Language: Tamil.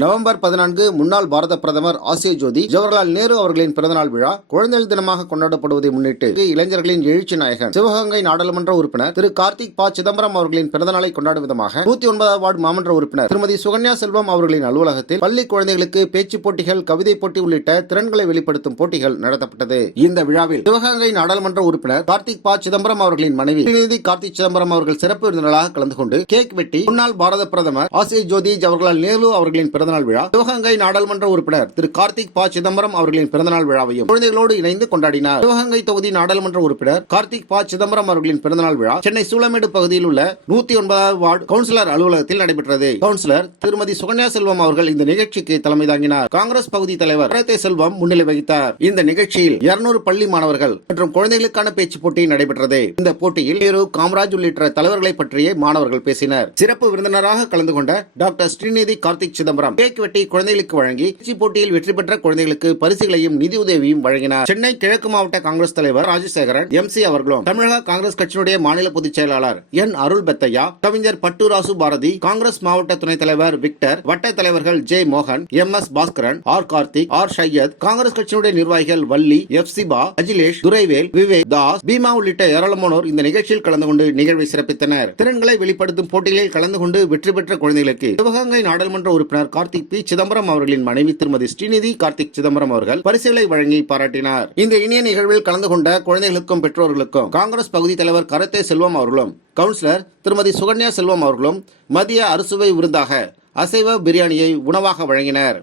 நவம்பர் பதினான்கு முன்னாள் பாரத பிரதமர் ஆசிய ஜோதி ஜவஹர்லால் நேரு அவர்களின் பிறந்தநாள் விழா குழந்தைகள் தினமாக கொண்டாடப்படுவதை முன்னிட்டு இளைஞர்களின் எழுச்சி நாயகன் சிவகங்கை நாடாளுமன்ற உறுப்பினர் திரு கார்த்திக் ப. சிதம்பரம் அவர்களின் பிறந்தநாளை கொண்டாடும் விதமாக நூத்தி ஒன்பதாவது வார்டு மாமன்ற உறுப்பினர் திருமதி சுகன்யா செல்வம் அவர்களின் அலுவலகத்தில் பள்ளி குழந்தைகளுக்கு பேச்சு போட்டிகள் கவிதை போட்டி உள்ளிட்ட திறன்களை வெளிப்படுத்தும் போட்டிகள் நடத்தப்பட்டது. இந்த விழாவில் சிவகங்கை நாடாளுமன்ற உறுப்பினர் கார்த்திக் ப. சிதம்பரம் அவர்களின் மனைவி ஸ்ரீநிதி கார்த்திக் சிதம்பரம் அவர்கள் சிறப்பு விருந்தினராக கலந்து கொண்டு கேக் வெட்டி முன்னாள் பாரத பிரதமர் ஆசிய ஜோதி ஜவஹர்லால் நேரு அவர்களின் பிறந்தநாள் விழா. சிவகங்கை நாடாளுமன்ற உறுப்பினர் திரு கார்த்திக் ப. சிதம்பரம் அவர்களின் பிறந்தநாள் விழாவையும் குழந்தைகளோடு இணைந்து கொண்டாடினார். சிவகங்கை தொகுதி நாடாளுமன்ற உறுப்பினர் கார்த்திக் ப. சிதம்பரம் அவர்களின் பிறந்தநாள் விழா சென்னை சூளமேடு பகுதியில் உள்ள நூத்தி ஒன்பதாவது வார்டு கவுன்சிலர் அலுவலகத்தில் நடைபெற்றது. கவுன்சிலர் திருமதி சுகன்யா செல்வம் அவர்கள் இந்த நிகழ்ச்சிக்கு தலைமை தாங்கினார். காங்கிரஸ் பகுதி தலைவர் கரத்தே செல்வம் முன்னிலை வகித்தார். இந்த நிகழ்ச்சியில் இருநூறு பள்ளி மாணவர்கள் மற்றும் குழந்தைகளுக்கான பேச்சு போட்டி நடைபெற்றது. இந்த போட்டியில் நேரு காமராஜ் உள்ளிட்ட தலைவர்களை பற்றியே மாணவர்கள் பேசினர். சிறப்பு விருந்தினராக கலந்து கொண்ட டாக்டர் ஸ்ரீநிதி கார்த்திக் சிதம்பரம் கேக் வெட்டி குழந்தைகளுக்கு வழங்கி பேச்சு போட்டியில் வெற்றி பெற்ற குழந்தைகளுக்கு பரிசுகளையும் நிதியுதவியும் வழங்கினார். சென்னை கிழக்கு மாவட்ட காங்கிரஸ் தலைவர் ராஜசேகரன் எம் சி அவர்களும் தமிழக காங்கிரஸ் கட்சியினுடைய மாநில பொதுச் செயலாளர் என் அருள் பெத்தையா கவிஞர் பட்டுராசு பாரதி காங்கிரஸ் மாவட்ட துணைத் தலைவர் விக்டர் வட்ட தலைவர்கள் ஜே மோகன் M S Bhaskaran R Karthik R Syed Congress கட்சியினுடைய நிர்வாகிகள் வள்ளி எஃப் சிபா அஜிலேஷ் துரைவேல் விவேக் தாஸ் பீமா உள்ளிட்ட ஏராளமானோர் இந்த நிகழ்ச்சியில் கலந்து கொண்டு நிகழ்வை சிறப்பித்தனர். திறன்களை வெளிப்படுத்தும் போட்டிகளில் கலந்து கொண்டு வெற்றி பெற்ற குழந்தைகளுக்கு சிவகங்கை நாடாளுமன்ற உறுப்பினர் கார்த்திக் பி சிதம்பரம் அவர்களின் மனைவி திருமதி ஸ்ரீநிதி கார்த்திக் சிதம்பரம் அவர்கள் பரிசுகளை வழங்கி பாராட்டினார். இந்த இனிய நிகழ்வில் கலந்து கொண்ட குழந்தைகளுக்கும் பெற்றோர்களுக்கும் காங்கிரஸ் பகுதி தலைவர் கரத்தே செல்வம் அவர்களும் கவுன்சிலர் திருமதி சுகன்யா செல்வம் அவர்களும் மதிய அறுசுவை விருந்தாக அசைவ பிரியாணியை உணவாக வழங்கினர்.